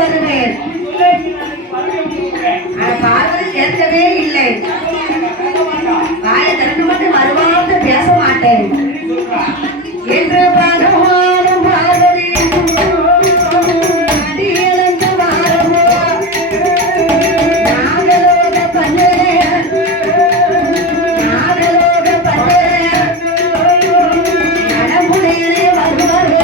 வருவேன். பார்வதி கேட்கவே இல்லை. வாயை திறந்து மட்டும் வருவாங்க பேச மாட்டேன் என்று பகவானும் பார்வதி அடியலந்த வாரமோ நாகலோக பன்னே நடமுடையனே வருவாரே.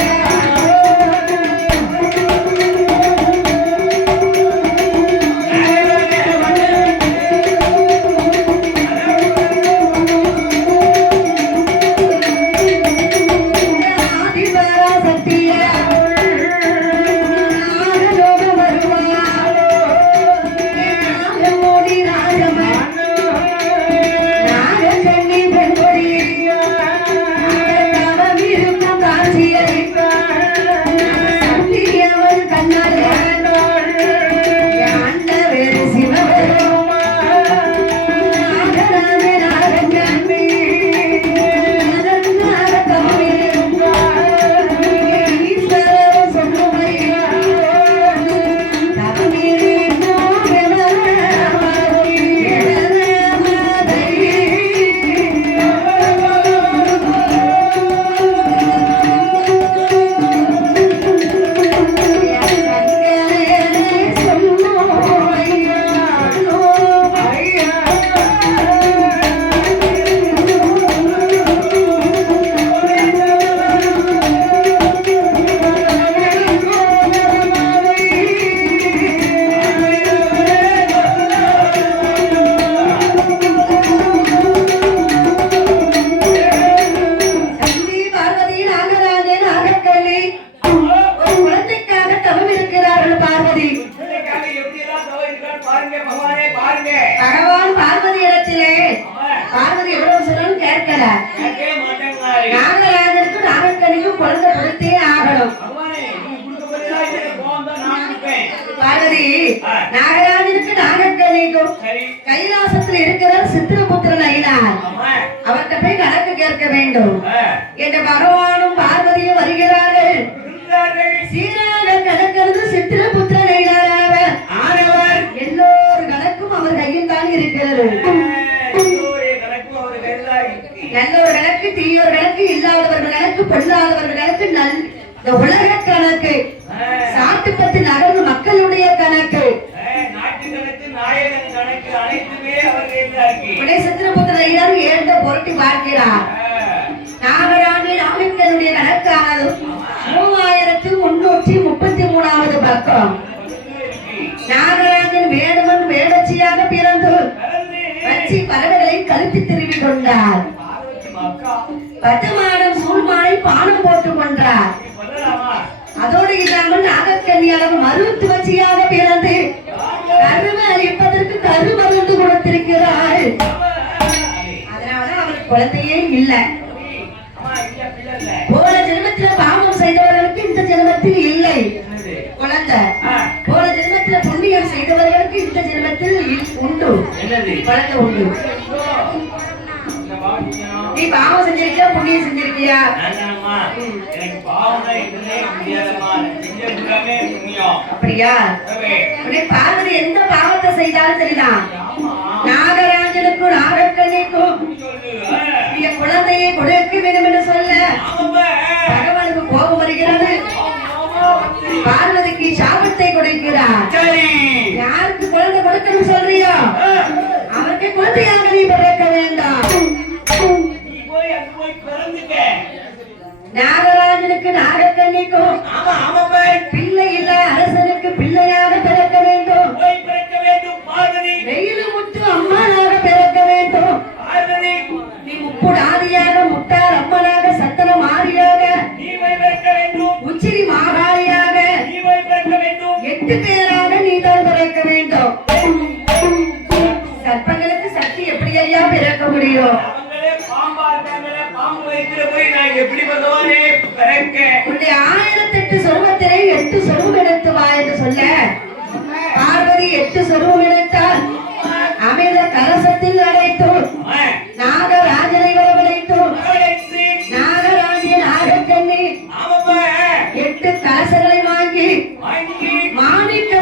பகவான் பார்வதி இடத்திலே பார்வதி எவ்வளவு சொல்லணும் கேட்கல. நாகராஜனுக்கு நாகக்கனிக்கும் குழந்தை கொடுத்தே ஆகணும். பார்வதி நாகராஜனுக்கு நாகக்கனிக்கும் கைலாசத்தில் இருக்கிற சித்திரபுத்திரன் ஐனார் அவர்கிட்ட போய் கணக்கு கேட்க வேண்டும் என்ற பகவானும் பார்வதியும் வருகிறார்கள். சீராக கணக்கிறது சித்திரபுத்திரன் ஐனார் ஆனவர் எல்லோரு கணக்கும் அவர் கையில் தான் இருக்கிறது. நல்லோர் கணக்கு தீயோர் கணக்கு இல்லாதவர்கள் கணக்கு பொல்லாதவர்கள் கணக்கு இந்த உலக கணக்கு சாட்டுப்பத்து நகர்வு மக்களுடைய கணக்கு சித்திரபுத்திரன் ஏண்ட பொருட்டி பார்க்கிறார். நாகராணி நாமிக்கனுடைய கணக்கானது 3333வது பக்கம். நாகராஜன் வேடுவன் வேடச்சியாக பிறந்து பச்சி பறவைகளை கழுத்தி திருவி கொண்டார். 10 மாதம் சூழ்மாலை பானம் போட்டுக் கொண்டார். அதோடு இல்லாமல் நாகக்கன்னியாக மருத்துவச்சியாக பிறந்து கருவை அளிப்பதற்கு கரு மருந்து கொடுத்திருக்கிறாள். அதனாலதான் அவருக்கு குழந்தையே இல்லை. போன ஜென்மத்தில் பாவம் செய்தவர்களுக்கு இந்த ஜென்மத்தில் இல்லை குழந்தை. போன ஜென்மத்தில் புண்ணியம் செய்தவர்களுக்கு இந்த ஜென்மத்தில் உண்டு குழந்தை உண்டு. நீ பாவம் செஞ்சிருக்கியா புண்ணியம் செஞ்சிருக்கியா? அப்படியா? பார்வதி எந்த பாவத்தை செய்தாலும் சரிதான். நாகராஜனுக்கும் நாகக்கண்ணிக்கும் குழந்தையை கொடுக்க வேண்டும் என்று சொல்ல பகவானுக்கு கோபம் வருகிறது. பார்வதிக்கு சாபத்தை கொடுக்கிறார். யாருக்கு குழந்தை கொடுக்கணும் சொல்றியோ அவருக்கு குழந்தையாக நீ பிறக்க வேண்டாம். நாகராஜனுக்கு நாகக்கண்ணிக்கும் பிள்ளை இல்ல அரசனுக்கு பிள்ளையாக பிறக்க வேண்டும். வெயிலு முத்து அம்மனாக பிறக்க வேண்டும். நீ முப்புடாதியாக முட்டார் அம்மனாக சத்தன மாரியாக உச்சிரி மாகாரியாக 8 பேராக நீ தான் பிறக்க வேண்டும். சர்ப்பங்களுக்கு சக்தி எப்படி ஐயா பிறக்க முடியும்? உன்னுடைய 1008 சொருவத்திலே 8 சொருவம் எடுத்து வா என்று சொல்ல பார்வதி 8 சொருவம் எடுத்தார். அமிர்த கலசத்தில் அடைத்து நாகராஜனை வரவழைத்து நாகராஜன் நாகக்கண்ணி 8 கலசங்களை வாங்கி மாணிக்க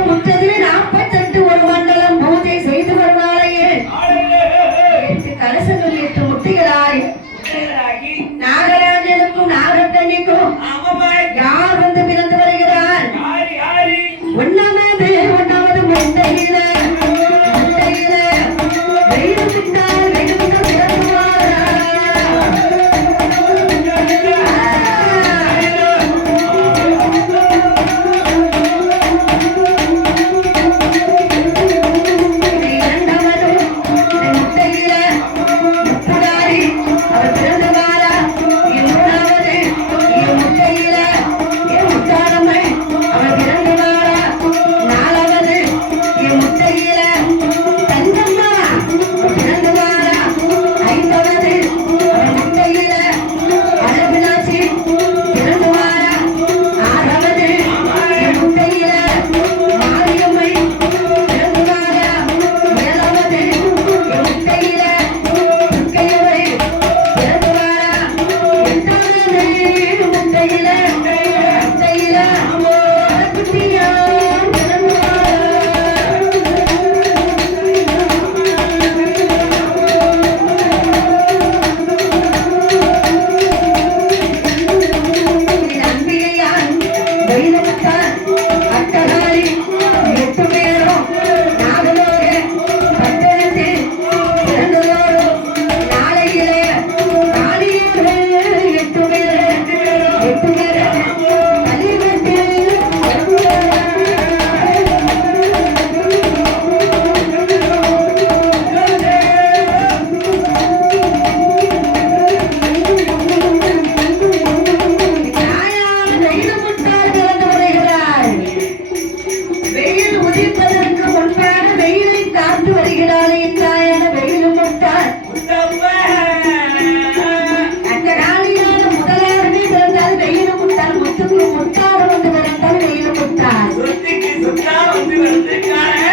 விட்டார். சொத்துக்கு சொத்தா வந்து வந்திருக்காரு.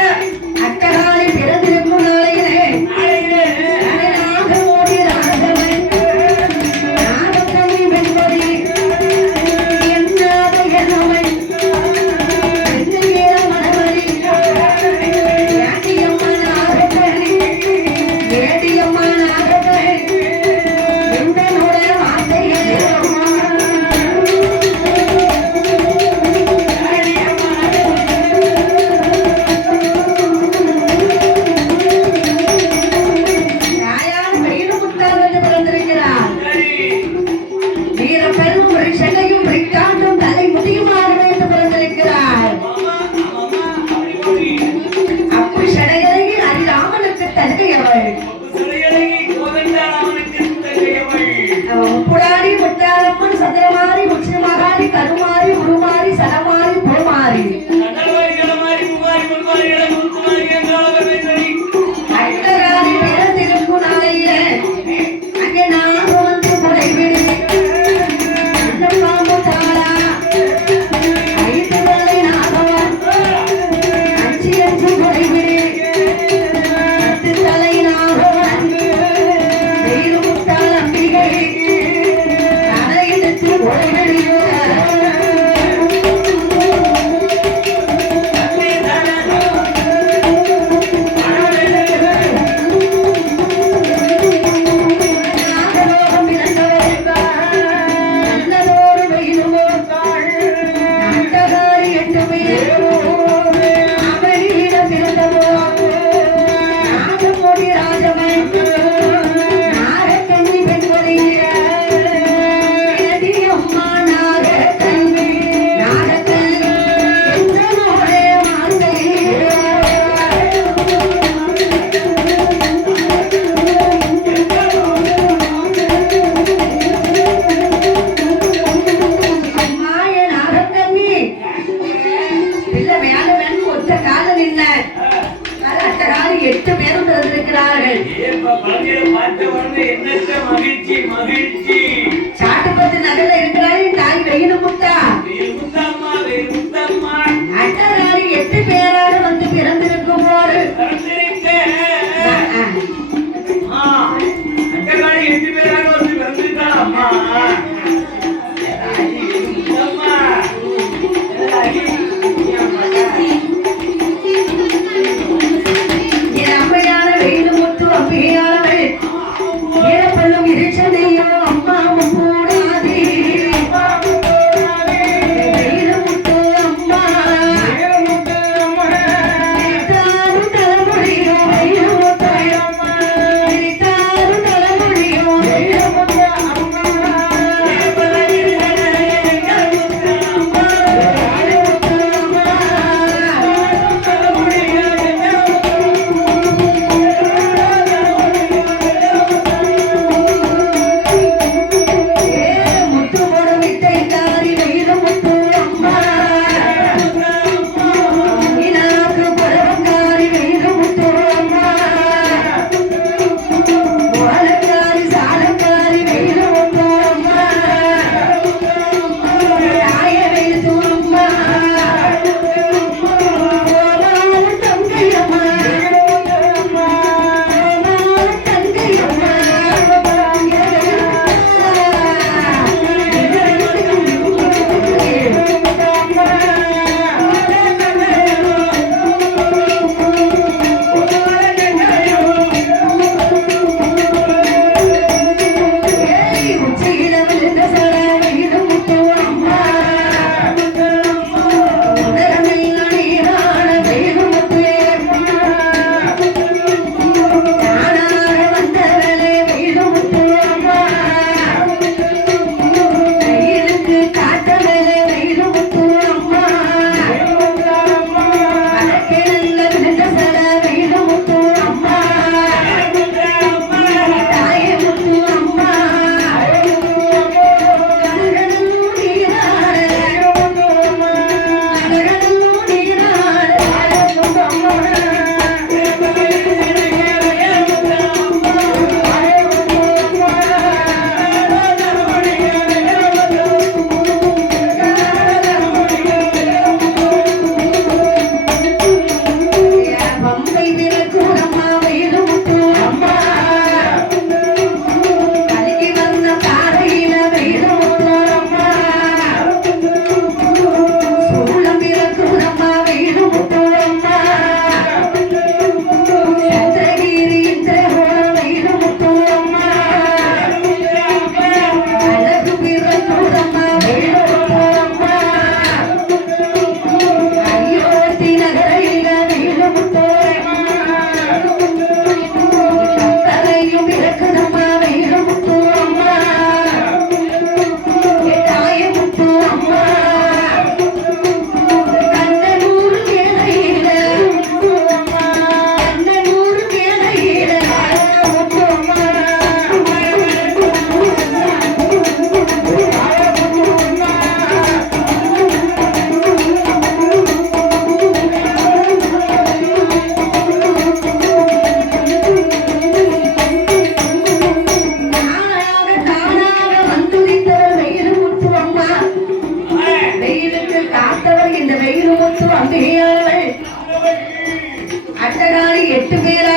அட்டகாலி பிறந்திருக்கும் நாளையிலே நாகமோடி ராஜவன் நாகக்கவி வெண்பொடி என்னாத என்னவன் வெண்ணிற மணவரி ஏடியம்மா நாகக்கவி ஏடியம்மா நாகக்கவி எந்தனுடைய வார்த்தையே புடாரி முட்டாரம்மன் சந்திரமாரி உச்சிமாரி கருமாரி உருமாரி சரமாரி பூமாரி அட்டகாரி பிறந்திருக்கும் நாளையிலே அங்கே நான் வந்து முளைவிடு பாம்பு தாளா ஐந்து வேலை நாகவன் அஞ்சு அஞ்சு முளைவிடு பத்து தலை நாகவன் வெயில் முட்டாள் அம்பிகை தலையிடத்து முளைவிடுகிற நாகலோகம் பிறந்தவர் நல்லதோறு வெயிலுமோ நாட்டகாரி எட்டு பேர் அவனிடம் பிறந்தவோ நாகமோடி ராஜவன் நாகக்கண்ணி பெண்மொழி அம்மா நாகக்கண்ணி நாகக்கண்ணி எந்தனோடே வாழ்க்கை மாய நாகக்கண்ணி பிள்ளை மேல வேணும் ஒத்த கால நின்ன அட்டகாலி 8 பேரும் பிறந்திருக்கிறார்கள். மகிழ்ச்சி மகிழ்ச்சி சாட்டுப்பத்து நகர்ல இருக்கிறாரு தாய் வெயிலு முட்டா முத்தம்மா முத்தம்மா அட்டகாலி 8 பேராக வந்து பிறந்திருக்கும் போது அக்ககாரி 8 பேராக வந்து பிறந்திருக்காம்மா. என் அம்மையான வெயிலு முத்து அம்பிகையானவள் ஈரப்பள்ளும் இருச்சதையும் அம்மாவும் கூடாது வெயிலு முத்து அம்பிகையானவள் அட்டகாரி 8 பேரா